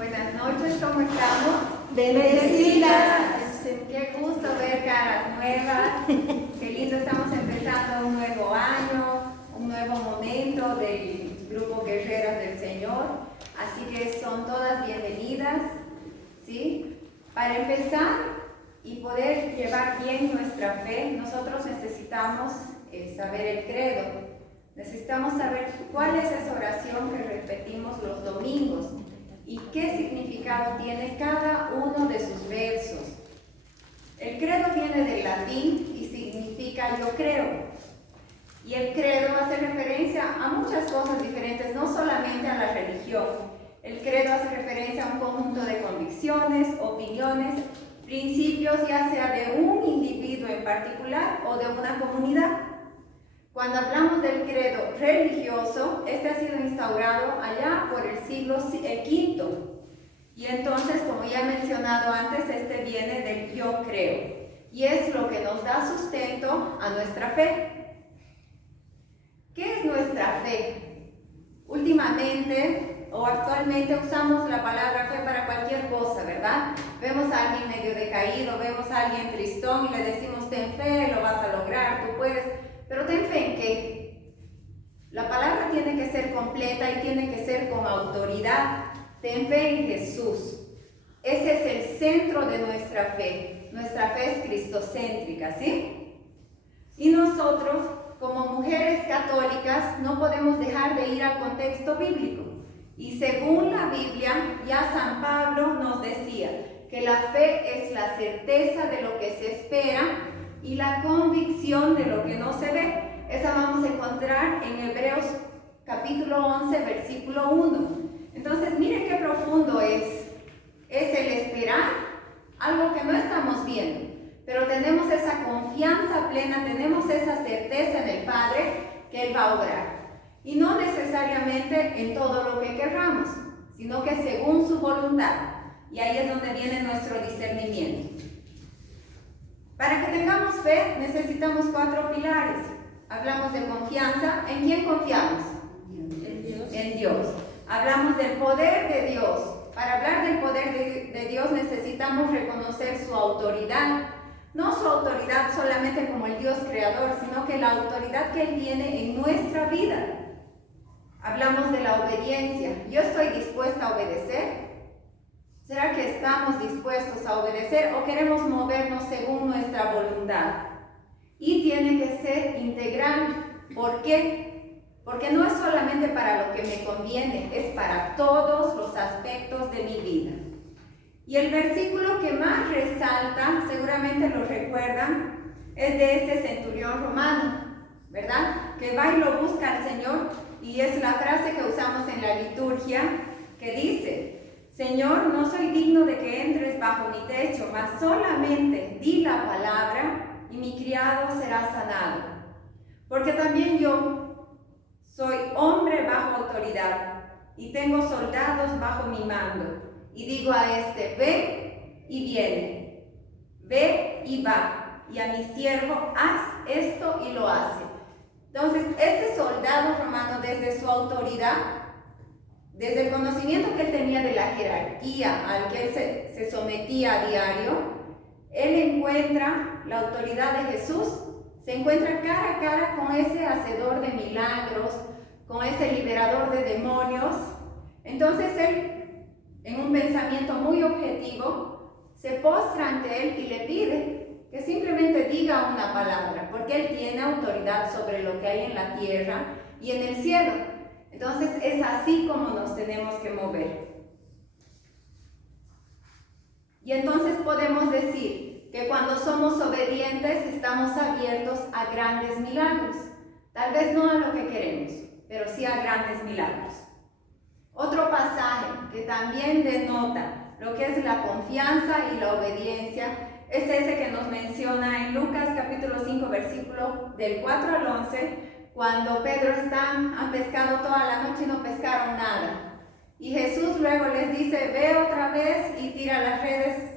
Buenas noches, ¿cómo estamos? Bendecidas. Qué gusto ver caras nuevas. Qué lindo, estamos empezando un nuevo año, un nuevo momento del grupo Guerreras del Señor. Así que son todas bienvenidas, ¿sí? Para empezar y poder llevar bien nuestra fe, nosotros necesitamos saber el credo. Necesitamos saber cuál es esa oración que repetimos los domingos y qué significado tiene cada uno de sus versos. El credo viene del latín y significa yo creo. Y el credo hace referencia a muchas cosas diferentes, no solamente a la religión. El credo hace referencia a un conjunto de convicciones, opiniones, principios, ya sea de un individuo en particular o de una comunidad. Cuando hablamos del credo religioso, este ha sido instaurado allá por el siglo V. Y entonces, como ya he mencionado antes, este viene del yo creo. Y es lo que nos da sustento a nuestra fe. ¿Qué es nuestra fe? Últimamente o actualmente usamos la palabra fe para cualquier cosa, ¿verdad? Vemos a alguien medio decaído, vemos a alguien tristón y le decimos ten fe, lo vas a lograr, tú puedes. Pero ten fe en qué. La palabra tiene que ser completa y tiene que ser con autoridad. Ten fe en Jesús. Ese es el centro de nuestra fe. Nuestra fe es cristocéntrica, ¿sí? Y nosotros, como mujeres católicas, no podemos dejar de ir al contexto bíblico. Y según la Biblia, ya San Pablo nos decía que la fe es la certeza de lo que se espera y la convicción de lo que no se ve. Esa vamos a encontrar en Hebreos capítulo 11, versículo 1. Entonces, miren qué profundo es. Es el esperar algo que no estamos viendo, pero tenemos esa confianza plena, tenemos esa certeza en el Padre que Él va a obrar. Y no necesariamente en todo lo que querramos, sino que según su voluntad. Y ahí es donde viene nuestro discernimiento. Para que tengamos fe necesitamos 4 pilares. Hablamos de confianza. ¿En quién confiamos? En Dios. En Dios. Hablamos del poder de Dios. Para hablar del poder de Dios necesitamos reconocer su autoridad. No su autoridad solamente como el Dios creador, sino que la autoridad que Él tiene en nuestra vida. Hablamos de la obediencia. ¿Yo estoy dispuesta a obedecer? ¿Será que estamos dispuestos a obedecer o queremos movernos según nuestra voluntad? Y tiene que ser integral. ¿Por qué? Porque no es solamente para lo que me conviene, es para todos los aspectos de mi vida. Y el versículo que más resalta, seguramente lo recuerdan, es de este centurión romano, ¿verdad? Que va y lo busca al Señor, y es la frase que usamos en la liturgia, que dice: Señor, no soy digno de que entres bajo mi techo, mas solamente di la palabra y mi criado será sanado. Porque también yo soy hombre bajo autoridad y tengo soldados bajo mi mando. Y digo a este, ve y viene, ve y va, y a mi siervo, haz esto y lo hace. Entonces, este soldado romano, desde su autoridad, desde el conocimiento que él tenía de la jerarquía al que él se sometía a diario, él encuentra la autoridad de Jesús, se encuentra cara a cara con ese hacedor de milagros, con ese liberador de demonios. Entonces él, en un pensamiento muy objetivo, se postra ante él y le pide que simplemente diga una palabra, porque él tiene autoridad sobre lo que hay en la tierra y en el cielo. Entonces es así como nos tenemos que mover. Y entonces podemos decir que cuando somos obedientes estamos abiertos a grandes milagros. Tal vez no a lo que queremos, pero sí a grandes milagros. Otro pasaje que también denota lo que es la confianza y la obediencia es ese que nos menciona en Lucas capítulo 5, versículo del 4 al 11, cuando Pedro han pescado toda la noche y no pescaron nada. Y Jesús luego les dice, ve otra vez y tira las redes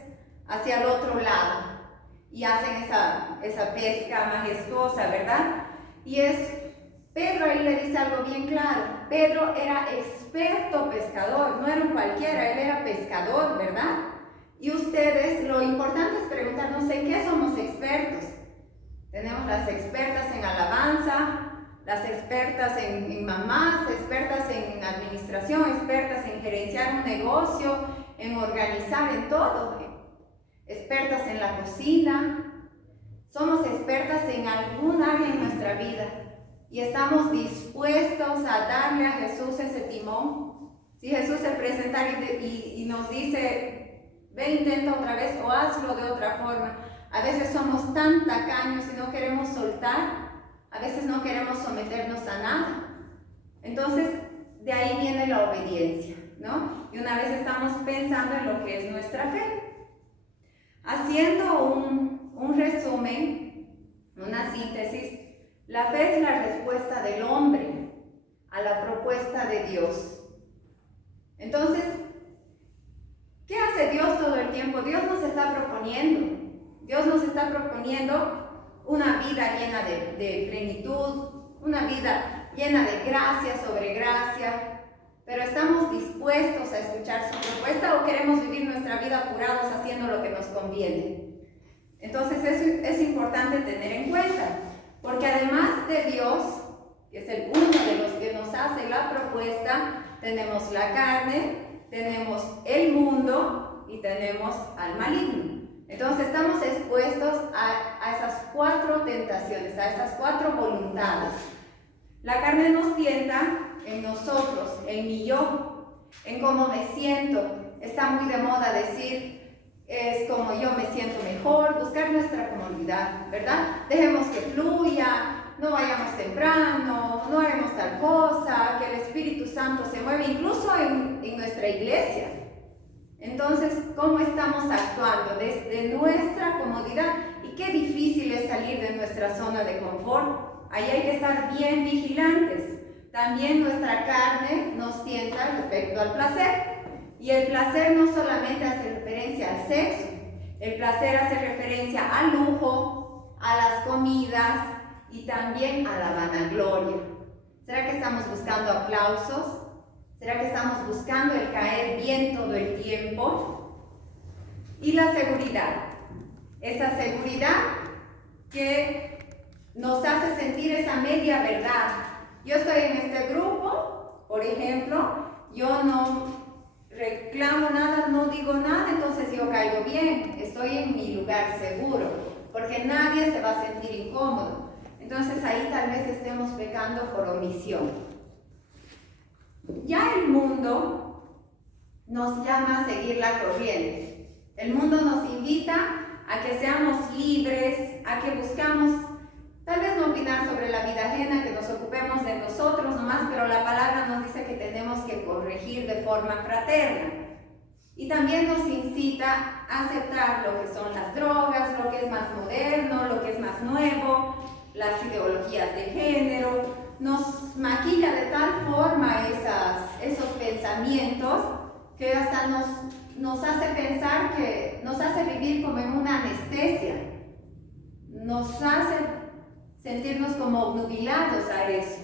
hacia el otro lado. Y hacen esa pesca majestuosa, ¿verdad? Y Pedro ahí le dice algo bien claro. Pedro era experto pescador, no era un cualquiera, él era pescador, ¿verdad? Y ustedes, lo importante es preguntarnos en qué somos expertos. Tenemos las expertas en alabanza, las expertas en mamás, expertas en administración, expertas en gerenciar un negocio, en organizar en todo, expertas en la cocina. Somos expertas en algún área en nuestra vida y estamos dispuestos a darle a Jesús ese timón. Si Jesús se presenta y nos dice, ve, intenta otra vez o hazlo de otra forma. A veces somos tan tacaños y no queremos soltar, a veces no queremos someternos a nada. Entonces, de ahí viene la obediencia, ¿no? Y una vez estamos pensando en lo que es nuestra fe. Haciendo un resumen, una síntesis, la fe es la respuesta del hombre a la propuesta de Dios. Entonces, ¿qué hace Dios todo el tiempo? Dios nos está proponiendo una vida llena de plenitud, una vida llena de gracia sobre gracia, pero ¿estamos dispuestos a escuchar su propuesta o queremos vivir nuestra vida apurados haciendo lo que nos conviene? Entonces eso es importante tener en cuenta, porque además de Dios, que es uno de los que nos hace la propuesta, tenemos la carne, tenemos el mundo y tenemos al maligno. Entonces estamos expuestos a esas 4 tentaciones, a esas 4 voluntades. La carne nos tienta en nosotros, en mi yo, en cómo me siento. Está muy de moda decir, es como yo me siento mejor, buscar nuestra comodidad, ¿verdad? Dejemos que fluya, no vayamos temprano, no haremos tal cosa, que el Espíritu Santo se mueva, incluso en nuestra iglesia. Entonces, ¿cómo estamos actuando? Desde nuestra comodidad. Y qué difícil es salir de nuestra zona de confort. Ahí hay que estar bien vigilantes. También nuestra carne nos tienta respecto al placer. Y el placer no solamente hace referencia al sexo. El placer hace referencia al lujo, a las comidas y también a la vanagloria. ¿Será que estamos buscando aplausos? ¿Será que estamos buscando el caer bien todo el tiempo? Y la seguridad. Esa seguridad que nos hace sentir esa media verdad. Yo estoy en este grupo, por ejemplo, yo no reclamo nada, no digo nada, entonces yo caigo bien, estoy en mi lugar seguro, porque nadie se va a sentir incómodo. Entonces ahí tal vez estemos pecando por omisión. Ya el mundo nos llama a seguir la corriente. El mundo nos invita a que seamos libres, a que buscamos, tal vez no opinar sobre la vida ajena, que nos ocupemos de nosotros nomás, pero la palabra nos dice que tenemos que corregir de forma fraterna. Y también nos incita a aceptar lo que son las drogas, lo que es más moderno, lo que es más nuevo, las ideologías de género. Nos maquilla de tal forma esos pensamientos que hasta nos hace pensar que nos hace vivir como en una anestesia, nos hace sentirnos como obnubilados a eso.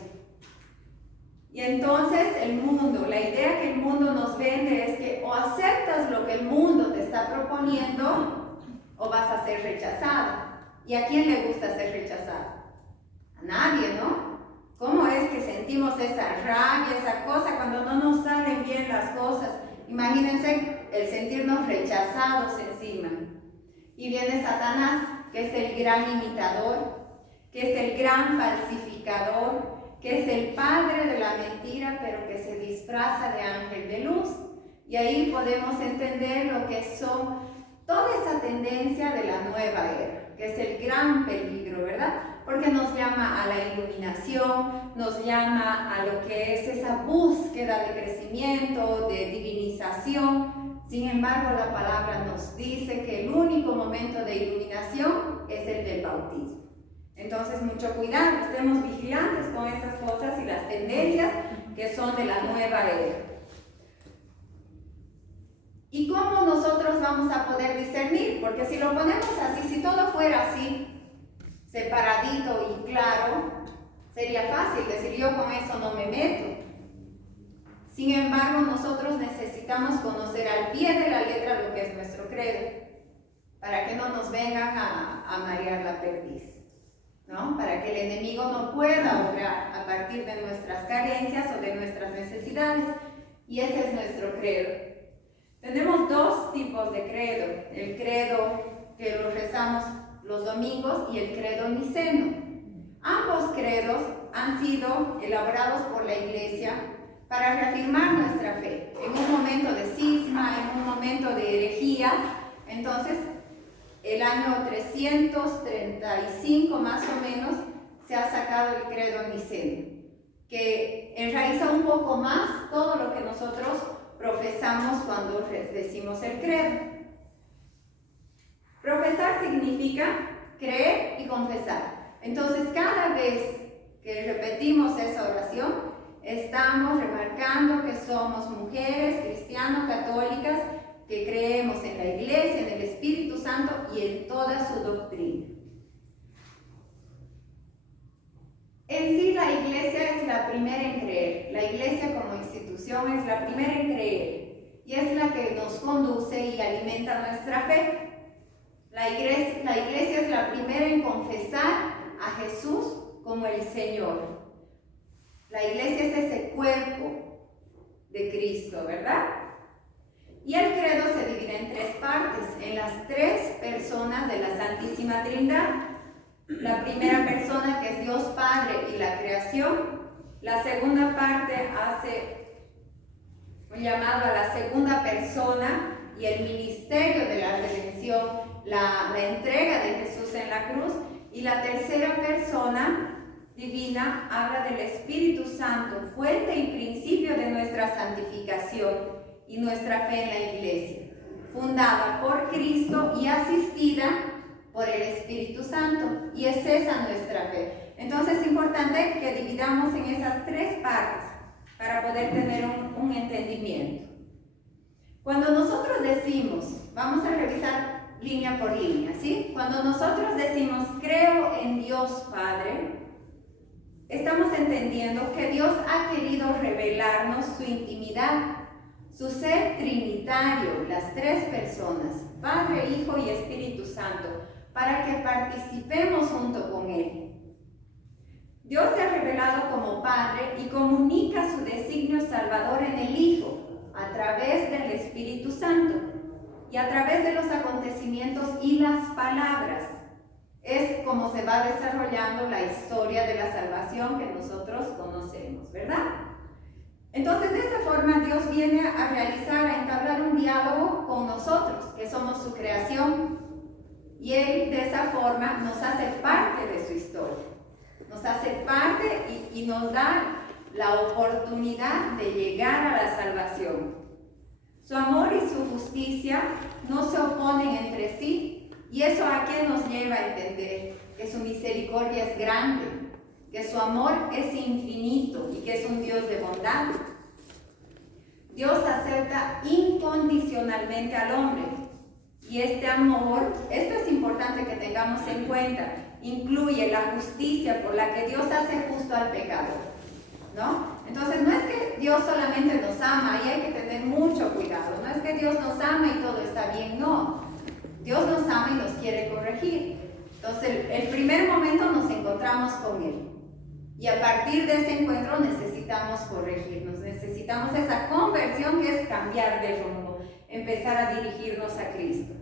Y entonces el mundo, la idea que el mundo nos vende es que o aceptas lo que el mundo te está proponiendo o vas a ser rechazado. ¿Y a quién le gusta ser rechazado? A nadie, ¿no? ¿Cómo es que sentimos esa rabia, esa cosa cuando no nos salen bien las cosas? Imagínense el sentirnos rechazados encima. Y viene Satanás, que es el gran imitador, que es el gran falsificador, que es el padre de la mentira, pero que se disfraza de ángel de luz. Y ahí podemos entender lo que son toda esa tendencia de la nueva era, que es el gran peligro, ¿verdad? Porque nos llama a la iluminación, nos llama a lo que es esa búsqueda de crecimiento, de divinización. Sin embargo, la palabra nos dice que el único momento de iluminación es el del bautismo. Entonces, mucho cuidado, estemos vigilantes con esas cosas y las tendencias que son de la nueva era. ¿Y cómo nosotros vamos a poder discernir? Porque si lo ponemos así, si todo fuera así, separadito y claro, sería fácil decir yo con eso no me meto. Sin embargo, nosotros necesitamos conocer al pie de la letra lo que es nuestro credo, para que no nos vengan a marear la perdiz, ¿no? Para que el enemigo no pueda obrar a partir de nuestras carencias o de nuestras necesidades. Y ese es nuestro credo. Tenemos dos tipos de credo: el credo que lo rezamos los domingos y el credo niceno. Ambos credos han sido elaborados por la Iglesia para reafirmar nuestra fe en un momento de cisma, en un momento de herejía. Entonces, el año 335 más o menos se ha sacado el credo niceno, que enraiza un poco más todo lo que nosotros profesamos cuando decimos el credo. Profesar significa creer y confesar. Entonces, cada vez que repetimos esa oración, estamos remarcando que somos mujeres cristiano-católicas que creemos en la Iglesia, en el Espíritu Santo y en toda su doctrina. En sí, la Iglesia es la primera en creer. La Iglesia como institución es la primera en creer y es la que nos conduce y alimenta nuestra fe. La iglesia es la primera en confesar a Jesús como el Señor. La iglesia es ese cuerpo de Cristo, ¿verdad? Y el credo se divide en tres partes, en las tres personas de la Santísima Trinidad. La primera persona, que es Dios Padre y la creación. La segunda parte hace un llamado a la segunda persona y el ministerio de la redención, la entrega de Jesús en la cruz. Y la tercera persona divina habla del Espíritu Santo, fuente y principio de nuestra santificación y nuestra fe en la Iglesia, fundada por Cristo y asistida por el Espíritu Santo. Y es esa nuestra fe. Entonces es importante que dividamos en esas tres partes para poder tener un entendimiento. Cuando nosotros decimos, vamos a revisar línea por línea, ¿sí? Cuando nosotros decimos creo en Dios Padre, estamos entendiendo que Dios ha querido revelarnos su intimidad, su ser trinitario, las tres personas, Padre, Hijo y Espíritu Santo, para que participemos junto con Él. Dios se ha revelado como Padre y comunica su designio salvador en el Hijo, a través del Espíritu Santo y a través de los acontecimientos y las palabras. Es como se va desarrollando la historia de la salvación que nosotros conocemos, ¿verdad? Entonces, de esa forma, Dios viene a realizar, a entablar un diálogo con nosotros, que somos su creación, y Él de esa forma nos hace parte de su historia. Nos hace parte y nos da la oportunidad de llegar a la salvación. Su amor y su justicia no se oponen entre sí, y eso a qué nos lleva a entender que su misericordia es grande, que su amor es infinito y que es un Dios de bondad. Dios acepta incondicionalmente al hombre, y este amor, esto es importante que tengamos en cuenta, incluye la justicia por la que Dios hace justo al pecador, ¿no? Entonces no es que Dios solamente nos ama, y hay que tener mucho cuidado, no es que Dios nos ama y todo está bien, no. Dios nos ama y nos quiere corregir. Entonces el primer momento nos encontramos con Él, y a partir de ese encuentro necesitamos corregirnos, necesitamos esa conversión que es cambiar de rumbo, empezar a dirigirnos a Cristo.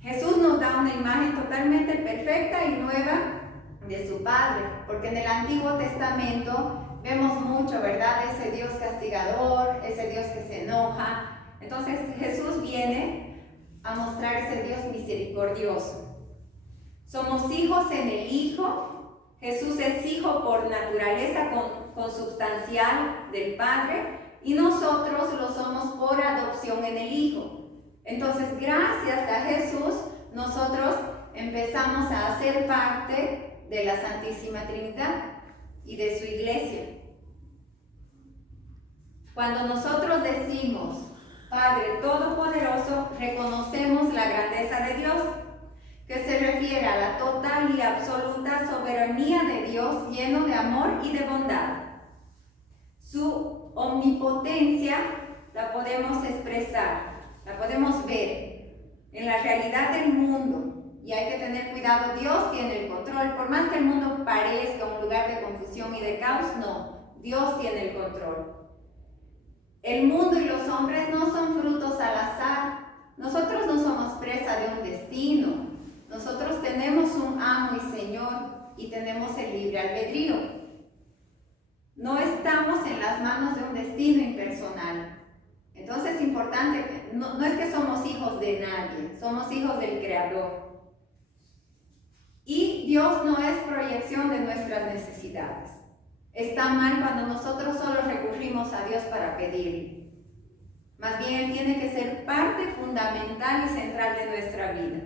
Jesús nos da una imagen totalmente perfecta y nueva de su Padre, porque en el Antiguo Testamento vemos mucho, ¿verdad? Ese Dios castigador, ese Dios que se enoja. Entonces Jesús viene a mostrar ese Dios misericordioso. Somos hijos en el Hijo. Jesús es hijo por naturaleza consubstancial del Padre, y nosotros lo somos por adopción en el Hijo. Entonces, gracias a Jesús, nosotros empezamos a ser parte de la Santísima Trinidad y de su Iglesia. Cuando nosotros decimos Padre Todopoderoso, reconocemos la grandeza de Dios, que se refiere a la total y absoluta soberanía de Dios, lleno de amor y de bondad. Su omnipotencia la podemos expresar, la podemos ver en la realidad del mundo. Y hay que tener cuidado, Dios tiene el control. Por más que el mundo parezca un lugar de confusión y de caos, no, Dios tiene el control. El mundo y los hombres no son frutos al azar. Nosotros no somos presa de un destino. Nosotros tenemos un amo y Señor y tenemos el libre albedrío. No estamos en las manos de un destino impersonal. Entonces es importante, no es que somos hijos de nadie, somos hijos del Creador. Y Dios no es proyección de nuestras necesidades. Está mal cuando nosotros solo recurrimos a Dios para pedirle. Más bien, Él tiene que ser parte fundamental y central de nuestra vida.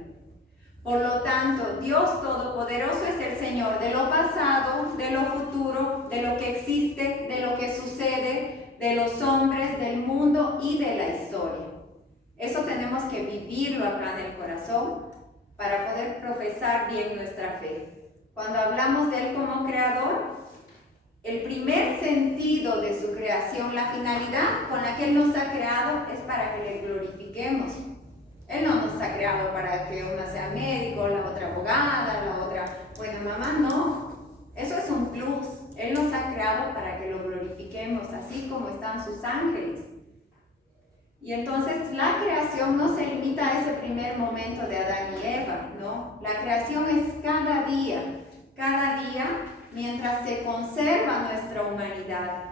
Por lo tanto, Dios Todopoderoso es el Señor de lo pasado, de lo futuro, de lo que existe, de lo que sucede, de los hombres, del mundo y de la historia. Eso tenemos que vivirlo acá en el corazón para poder profesar bien nuestra fe. Cuando hablamos de Él como Creador, el primer sentido de su creación, la finalidad con la que Él nos ha creado es para que le glorifiquemos. Él no nos ha creado para que una sea médico, la otra abogada, la otra buena mamá, no. Eso es un plus. Él nos ha creado para que lo glorifiquemos, así como están sus ángeles. Y entonces la creación no se limita a ese primer momento de Adán y Eva, ¿no? La creación es cada día, mientras se conserva nuestra humanidad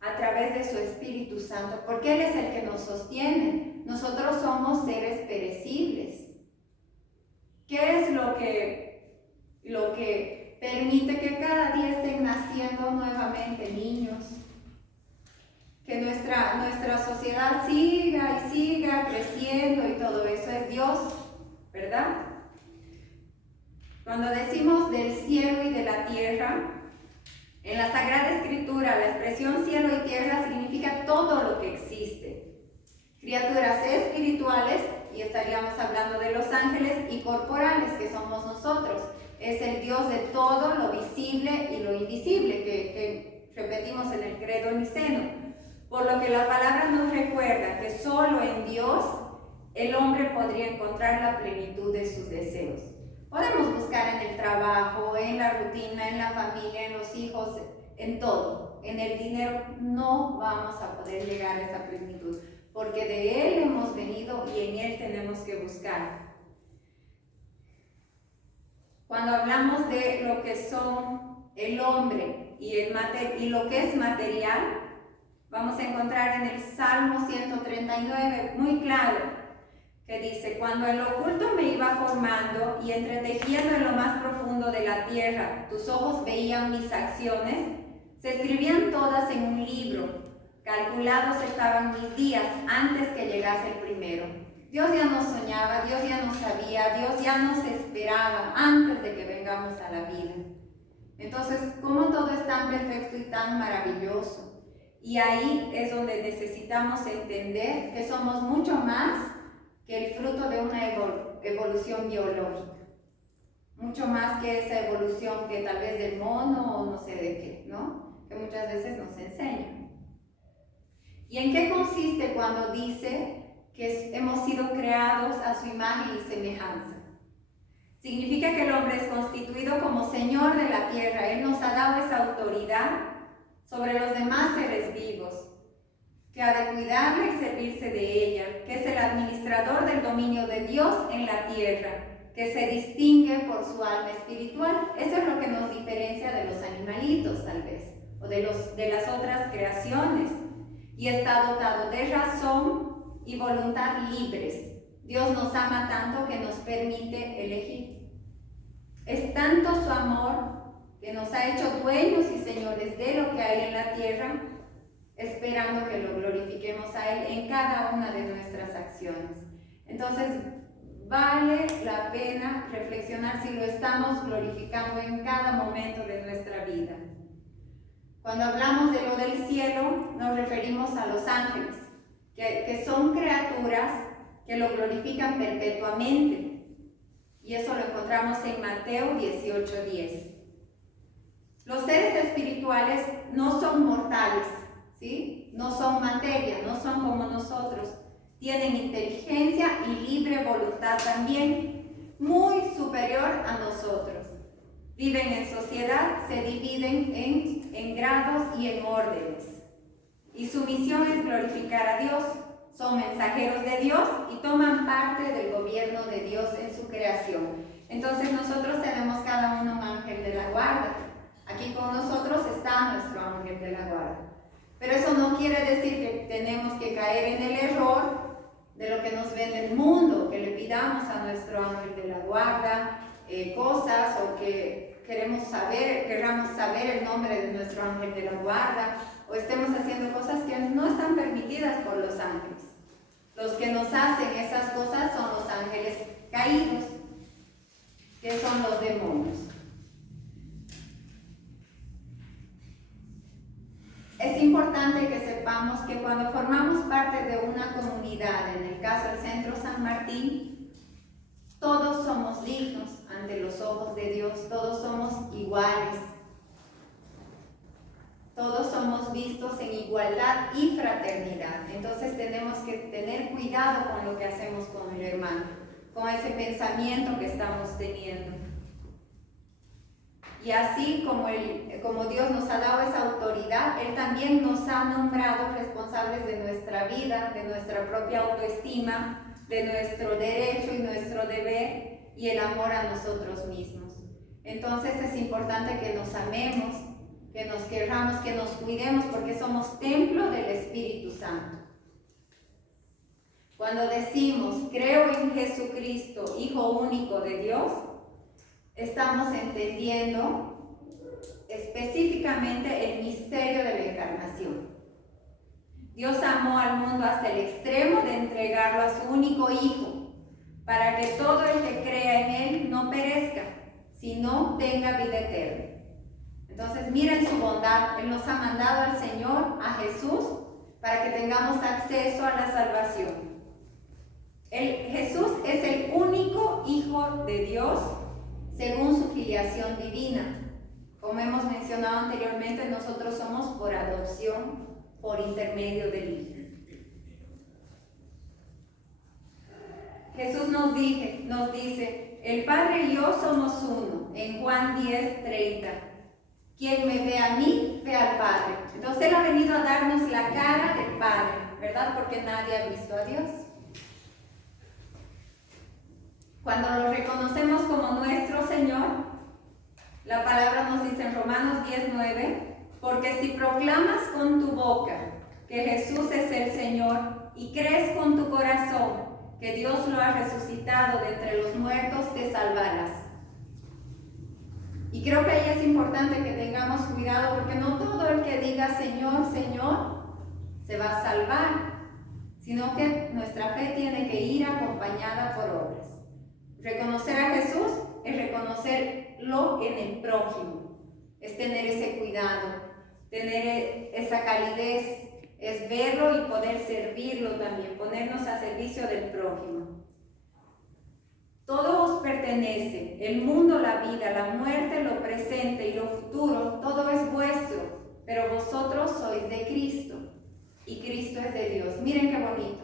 a través de su Espíritu Santo, porque Él es el que nos sostiene. Nosotros somos seres perecibles. ¿Qué es lo que permite que cada día estén naciendo nuevamente niños? Que nuestra sociedad siga y siga creciendo y todo eso es Dios, ¿verdad? Cuando decimos del cielo y de la tierra, en la Sagrada Escritura la expresión cielo y tierra significa todo lo que existe. Criaturas espirituales, y estaríamos hablando de los ángeles, y corporales, que somos nosotros. Es el Dios de todo lo visible y lo invisible, que repetimos en el credo niceno. Por lo que la palabra nos recuerda que solo en Dios el hombre podría encontrar la plenitud de sus deseos. Podemos buscar en el trabajo, en la rutina, en la familia, en los hijos, en todo. En el dinero no vamos a poder llegar a esa plenitud, porque de Él hemos venido y en Él tenemos que buscar. Cuando hablamos de lo que son el hombre y lo que es material, vamos a encontrar en el Salmo 139, muy claro, que dice: cuando en lo oculto me iba formando y entretejiendo en lo más profundo de la tierra, tus ojos veían mis acciones, se escribían todas en un libro, calculados estaban mis días antes que llegase el primero. Dios ya nos soñaba, Dios ya nos sabía, Dios ya nos esperaba antes de que vengamos a la vida. Entonces, ¿cómo todo es tan perfecto y tan maravilloso? Y ahí es donde necesitamos entender que somos mucho más que el fruto de una evolución biológica, mucho más que esa evolución que tal vez del mono o no sé de qué, ¿no? Que muchas veces nos enseñan. ¿Y en qué consiste cuando dice que hemos sido creados a su imagen y semejanza? Significa que el hombre es constituido como Señor de la tierra. Él nos ha dado esa autoridad sobre los demás seres vivos, que ha de cuidarla y servirse de ella, que es el administrador del dominio de Dios en la tierra, que se distingue por su alma espiritual. Eso es lo que nos diferencia de los animalitos, tal vez, o de las otras creaciones, y está dotado de razón y voluntad libres. Dios nos ama tanto que nos permite elegir. Es tanto su amor que nos ha hecho dueños y señores de lo que hay en la tierra, esperando que lo glorifiquemos a Él en cada una de nuestras acciones. Entonces, vale la pena reflexionar si lo estamos glorificando en cada momento de nuestra vida. Cuando hablamos de lo del cielo, nos referimos a los ángeles, que son criaturas que lo glorifican perpetuamente. Y eso lo encontramos en Mateo 18:10. Los seres espirituales no son mortales, ¿sí? No son materia, no son como nosotros. Tienen inteligencia y libre voluntad también, muy superior a nosotros. Viven en sociedad, se dividen en grados y en órdenes. Y su misión es glorificar a Dios. Son mensajeros de Dios y toman parte del gobierno de Dios en su creación. Entonces nosotros tenemos cada uno un ángel de la guarda. Aquí con nosotros está nuestro ángel de la guarda. Pero eso no quiere decir que tenemos que caer en el error de lo que nos vende el mundo, que le pidamos a nuestro ángel de la guarda cosas, o que queramos saber el nombre de nuestro ángel de la guarda, o estemos haciendo cosas que no están permitidas por los ángeles. Los que nos hacen esas cosas son los ángeles caídos, que son los demonios. Es importante que sepamos que cuando formamos parte de una comunidad, en el caso del Centro San Martín, todos somos dignos ante los ojos de Dios, todos somos iguales, todos somos vistos en igualdad y fraternidad. Entonces tenemos que tener cuidado con lo que hacemos con el hermano, con ese pensamiento que estamos teniendo. Y así como Dios nos ha dado esa autoridad, Él también nos ha nombrado responsables de nuestra vida, de nuestra propia autoestima, de nuestro derecho y nuestro deber y el amor a nosotros mismos. Entonces es importante que nos amemos, que nos queramos, que nos cuidemos, porque somos templo del Espíritu Santo. Cuando decimos, creo en Jesucristo, Hijo único de Dios, estamos entendiendo específicamente el misterio de la encarnación. Dios amó al mundo hasta el extremo de entregarlo a su único Hijo, para que todo el que crea en Él no perezca, sino tenga vida eterna. Entonces miren su bondad, Él nos ha mandado al Señor, a Jesús, para que tengamos acceso a la salvación. Jesús es el único Hijo de Dios, según su filiación divina. Como hemos mencionado anteriormente, nosotros somos por adopción, por intermedio del Hijo. Jesús nos dice, el Padre y yo somos uno, en Juan 10:30. Quien me ve a mí, ve al Padre. Entonces Él ha venido a darnos la cara del Padre, ¿verdad? Porque nadie ha visto a Dios. Cuando lo reconocemos como nuestro Señor, la palabra nos dice en Romanos 10:9, porque si proclamas con tu boca que Jesús es el Señor y crees con tu corazón que Dios lo ha resucitado de entre los muertos, te salvarás. Y creo que ahí es importante que tengamos cuidado, porque no todo el que diga Señor, Señor, se va a salvar, sino que nuestra fe tiene que ir acompañada por obras. Reconocer a Jesús es reconocerlo en el prójimo, es tener ese cuidado, tener esa calidez, es verlo y poder servirlo también, ponernos a servicio del prójimo. Todo os pertenece, el mundo, la vida, la muerte, lo presente y lo futuro, todo es vuestro, pero vosotros sois de Cristo y Cristo es de Dios. Miren qué bonito.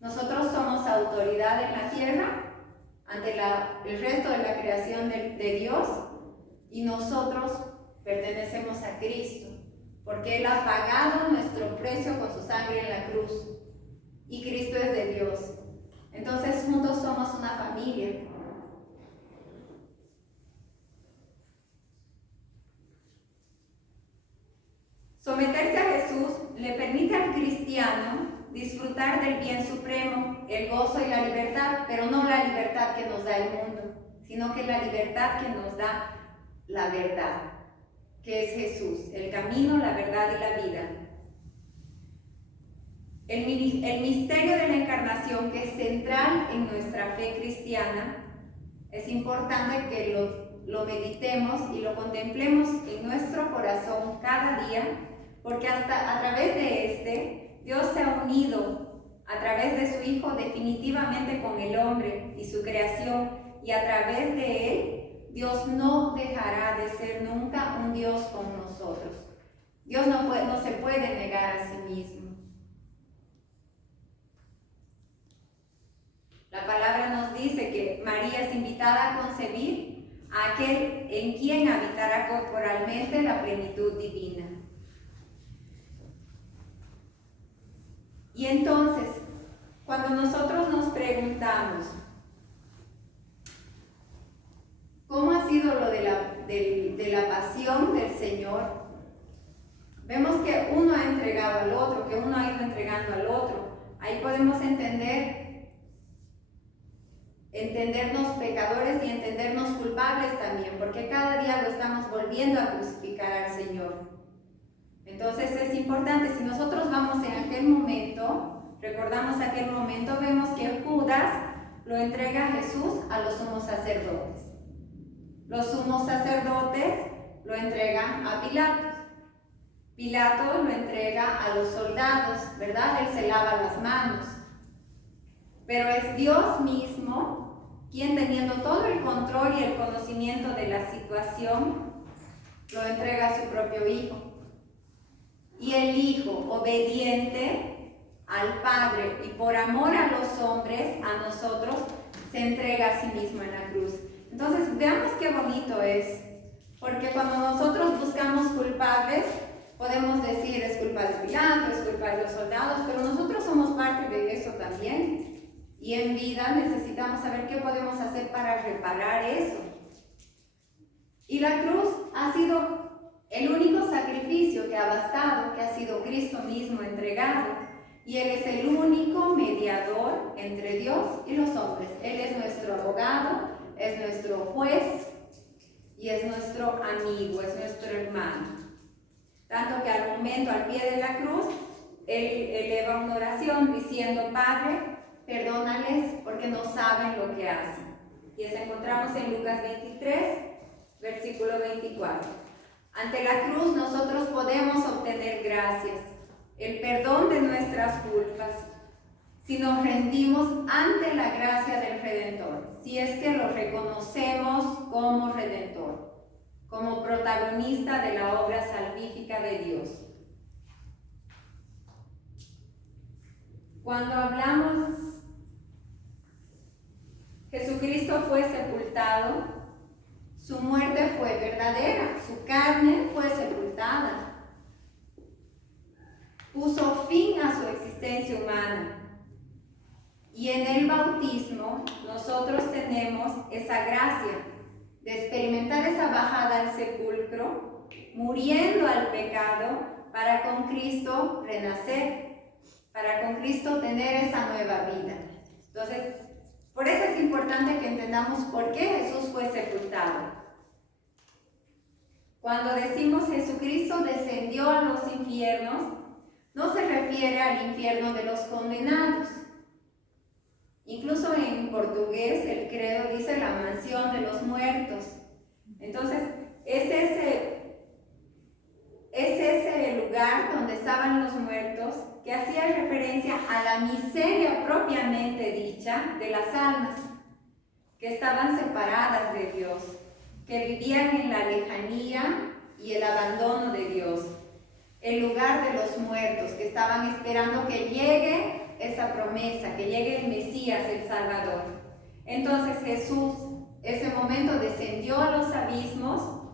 Nosotros somos autoridad en la tierra ante el resto de la creación de Dios, y nosotros pertenecemos a Cristo, porque Él ha pagado nuestro precio con su sangre en la cruz, y Cristo es de Dios. Entonces juntos somos una familia. Someterse a Jesús le permite al cristiano disfrutar del bien supremo, el gozo y la libertad, pero no la libertad que nos da el mundo, sino que la libertad que nos da la verdad, que es Jesús, el camino, la verdad y la vida. El misterio de la encarnación, que es central en nuestra fe cristiana, es importante que lo meditemos y lo contemplemos en nuestro corazón cada día, porque hasta a través de Dios se ha unido a través de su Hijo definitivamente con el hombre y su creación, y a través de Él Dios no dejará de ser nunca un Dios con nosotros. Dios no se puede negar a sí mismo. La palabra nos dice que María es invitada a concebir a aquel en quien habitará corporalmente la plenitud divina. Y entonces, cuando nosotros nos preguntamos, ¿cómo ha sido lo de la pasión del Señor? Vemos que uno ha entregado al otro, que uno ha ido entregando al otro. Ahí podemos entendernos pecadores y entendernos culpables también, porque cada día lo estamos volviendo a crucificar al Señor. Entonces es importante, si nosotros vamos en aquel momento, recordamos aquel momento, vemos que Judas lo entrega a Jesús a los sumos sacerdotes. Los sumos sacerdotes lo entregan a Pilato. Pilato lo entrega a los soldados, ¿verdad? Él se lava las manos. Pero es Dios mismo quien, teniendo todo el control y el conocimiento de la situación, lo entrega a su propio Hijo. Y el Hijo, obediente al Padre y por amor a los hombres, a nosotros, se entrega a sí mismo en la cruz. Entonces, veamos qué bonito es, porque cuando nosotros buscamos culpables, podemos decir es culpa de Pilato, es culpa de los soldados, pero nosotros somos parte de eso también. Y en vida necesitamos saber qué podemos hacer para reparar eso. Y la cruz ha sido el único sacrificio que ha bastado, que ha sido Cristo mismo entregado. Y Él es el único mediador entre Dios y los hombres. Él es nuestro abogado, es nuestro juez y es nuestro amigo, es nuestro hermano. Tanto que al momento, al pie de la cruz, Él eleva una oración diciendo: Padre, perdónales porque no saben lo que hacen. Y eso encontramos en Lucas 23, versículo 24. Ante la cruz nosotros podemos obtener gracias, el perdón de nuestras culpas, si nos rendimos ante la gracia del Redentor, si es que lo reconocemos como Redentor, como protagonista de la obra salvífica de Dios. Cuando hablamos, Jesucristo fue sepultado, su muerte fue verdadera, su carne fue sepultada. Puso fin a su existencia humana. Y en el bautismo nosotros tenemos esa gracia de experimentar esa bajada al sepulcro, muriendo al pecado para con Cristo renacer, para con Cristo tener esa nueva vida. Entonces, por eso es importante que entendamos por qué Jesús fue sepultado. Cuando decimos Jesucristo descendió a los infiernos, no se refiere al infierno de los condenados. Incluso en portugués el credo dice la mansión de los muertos. Entonces, es ese lugar donde estaban los muertos que hacía referencia a la miseria propiamente dicha de las almas, que estaban separadas de Dios, que vivían en la lejanía y el abandono de Dios. El lugar de los muertos, que estaban esperando que llegue esa promesa, que llegue el Mesías, el Salvador. Entonces Jesús, ese momento, descendió a los abismos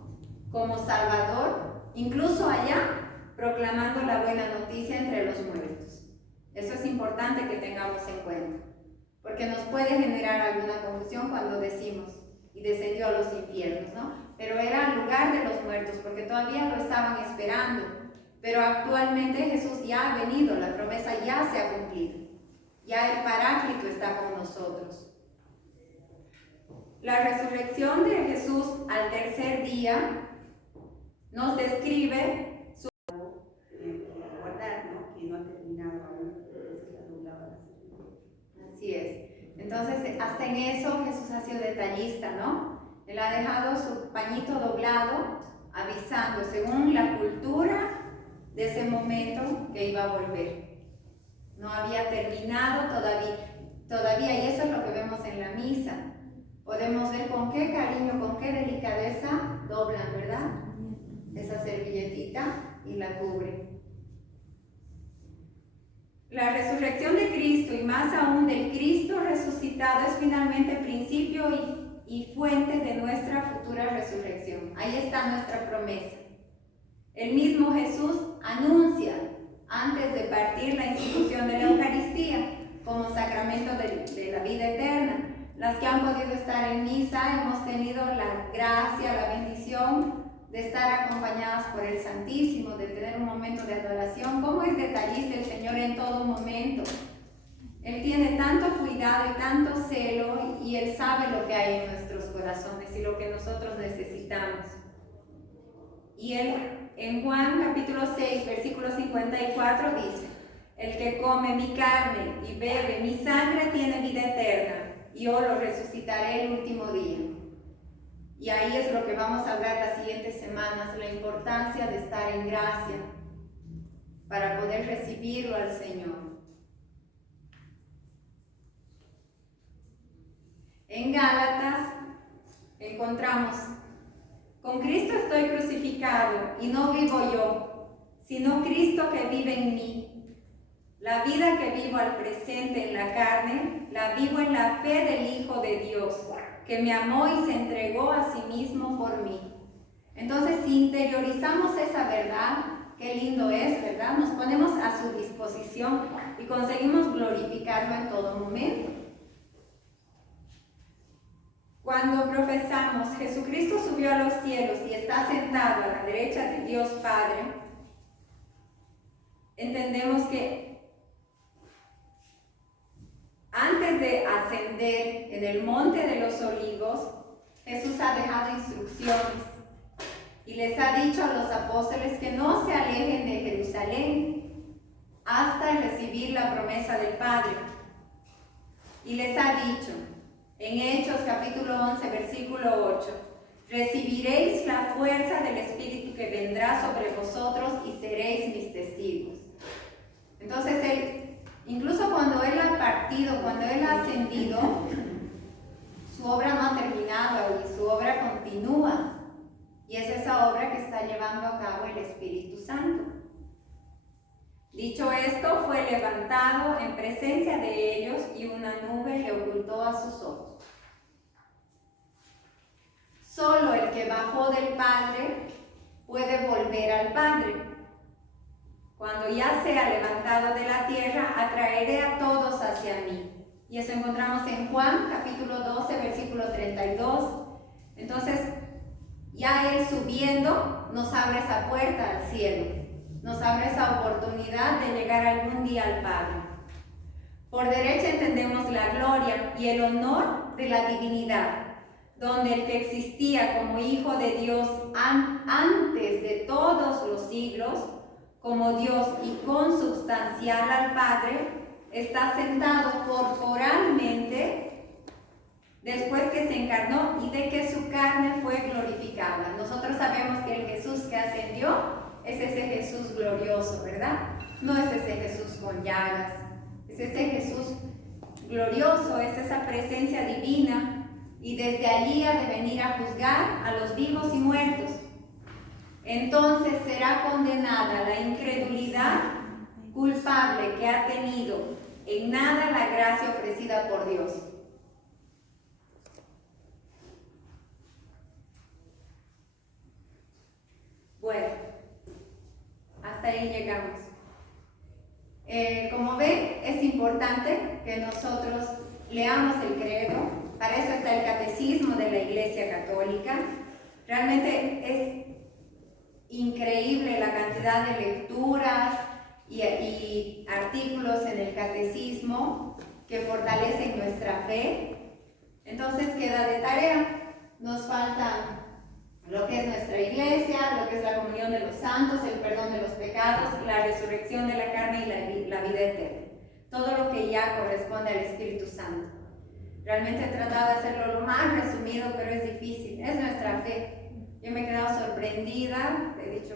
como Salvador, incluso allá, proclamando la buena noticia entre los muertos. Eso es importante que tengamos en cuenta, porque nos puede generar alguna confusión cuando decimos y descendió a los infiernos, ¿no? Pero era el lugar de los muertos, porque todavía lo estaban esperando. Pero actualmente Jesús ya ha venido, la promesa ya se ha cumplido. Ya el Paráclito está con nosotros. La resurrección de Jesús al tercer día nos describe su... Guardar, ¿no? Que no ha terminado aún. Así es. Entonces, hasta en eso Jesús ha sido detallista, ¿no? Él ha dejado su pañito doblado, avisando, según la cultura de ese momento, que iba a volver. No había terminado todavía, y eso es lo que vemos en la misa. Podemos ver con qué cariño, con qué delicadeza doblan, ¿verdad? Esa servilletita, y la cubre. La resurrección de Cristo y más aún del Cristo resucitado es finalmente principio y fuente de nuestra futura resurrección. Ahí está nuestra promesa. El mismo Jesús anuncia antes de partir la institución de la Eucaristía como sacramento de la vida eterna. Las que han podido estar en misa hemos tenido la gracia, la bendición de estar acompañadas por el Santísimo, de tener un momento de adoración. ¿Cómo es detallista el Señor en todo momento? Él tiene tanto cuidado y tanto celo y Él sabe lo que hay en nuestros corazones y lo que nosotros necesitamos. Y Él en Juan capítulo 6, versículo 54 dice: el que come mi carne y bebe mi sangre tiene vida eterna, y yo lo resucitaré el último día. Y ahí es lo que vamos a hablar las siguientes semanas, la importancia de estar en gracia para poder recibirlo al Señor. En Gálatas encontramos: con Cristo estoy crucificado y no vivo yo, sino Cristo que vive en mí. La vida que vivo al presente en la carne, la vivo en la fe del Hijo de Dios, que me amó y se entregó a sí mismo por mí. Entonces, si interiorizamos esa verdad, qué lindo es, ¿verdad? Nos ponemos a su disposición y conseguimos glorificarlo en todo momento. Cuando profesamos Jesucristo subió a los cielos y está sentado a la derecha de Dios Padre, entendemos que antes de ascender en el monte de los olivos, Jesús ha dejado instrucciones y les ha dicho a los apóstoles que no se alejen de Jerusalén hasta recibir la promesa del Padre. Y les ha dicho en Hechos capítulo 11, versículo 8: recibiréis la fuerza del Espíritu que vendrá sobre vosotros y seréis mis testigos. Entonces incluso cuando Él ha partido, cuando Él ha ascendido, su obra no ha terminado y su obra continúa. Y es esa obra que está llevando a cabo el Espíritu Santo. Dicho esto, fue levantado en presencia de ellos y una nube le ocultó a sus ojos. Solo el que bajó del Padre puede volver al Padre. Cuando ya sea levantado de la tierra, atraeré a todos hacia mí. Y eso encontramos en Juan, capítulo 12, versículo 32. Entonces, ya Él subiendo nos abre esa puerta al cielo. Nos abre esa oportunidad de llegar algún día al Padre. Por derecha entendemos la gloria y el honor de la divinidad, donde el que existía como Hijo de Dios antes de todos los siglos, como Dios y consubstancial al Padre, está sentado corporalmente después que se encarnó y de que su carne fue glorificada. Nosotros sabemos que el Jesús que ascendió es ese Jesús glorioso, ¿verdad? No es ese Jesús con llagas, es ese Jesús glorioso, es esa presencia divina, y desde allí ha de venir a juzgar a los vivos y muertos. Entonces será condenada la incredulidad culpable que ha tenido en nada la gracia ofrecida por Dios. Bueno, hasta ahí llegamos. Como ven, es importante que nosotros leamos el credo. Para eso está el catecismo de la Iglesia Católica. Realmente es increíble la cantidad de lecturas y artículos en el catecismo que fortalecen nuestra fe. Entonces queda de tarea. Nos faltan lo que es nuestra iglesia, lo que es la comunión de los santos, el perdón de los pecados, la resurrección de la carne y la vida eterna. Todo lo que ya corresponde al Espíritu Santo. Realmente he tratado de hacerlo lo más resumido, pero es difícil. Es nuestra fe. Yo me he quedado sorprendida. He dicho,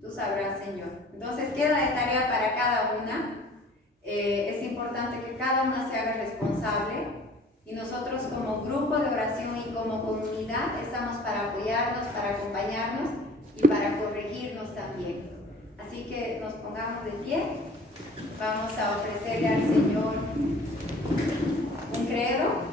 tú sabrás, Señor. Entonces queda de tarea para cada una. Es importante que cada una se haga responsable. Y nosotros como grupo de oración y como comunidad estamos para apoyarnos, para acompañarnos y para corregirnos también. Así que nos pongamos de pie. Vamos a ofrecerle al Señor un credo.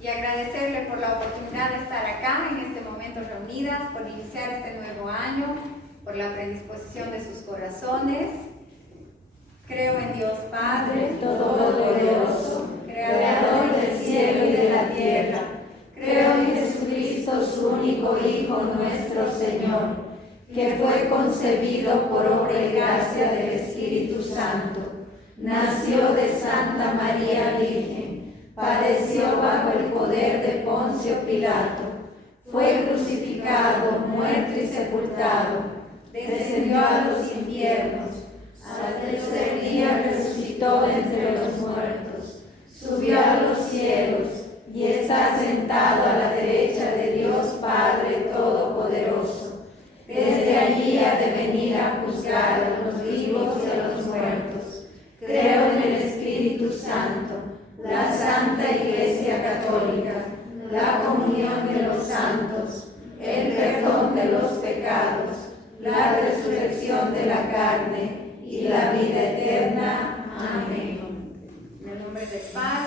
Y agradecerle por la oportunidad de estar acá en este momento reunidas, por iniciar este nuevo año, por la predisposición de sus corazones. Creo en Dios Padre Todopoderoso, Creador del cielo y de la tierra. Creo en Jesucristo, su único Hijo, nuestro Señor, que fue concebido por obra y gracia del Espíritu Santo. Nació de Santa María Virgen, padeció bajo el poder de Poncio Pilato, fue crucificado, muerto y sepultado, descendió a los infiernos, al tercer día resucitó entre los muertos, subió a los cielos y está sentado a la derecha de Dios Padre Todopoderoso. Desde allí ha de venir a juzgar a los vivos y a los muertos. Creo en el Espíritu Santo, la Santa Iglesia Católica, la comunión de los santos, el perdón de los pecados, la resurrección de la carne y la vida eterna. Amén. En el nombre del Padre,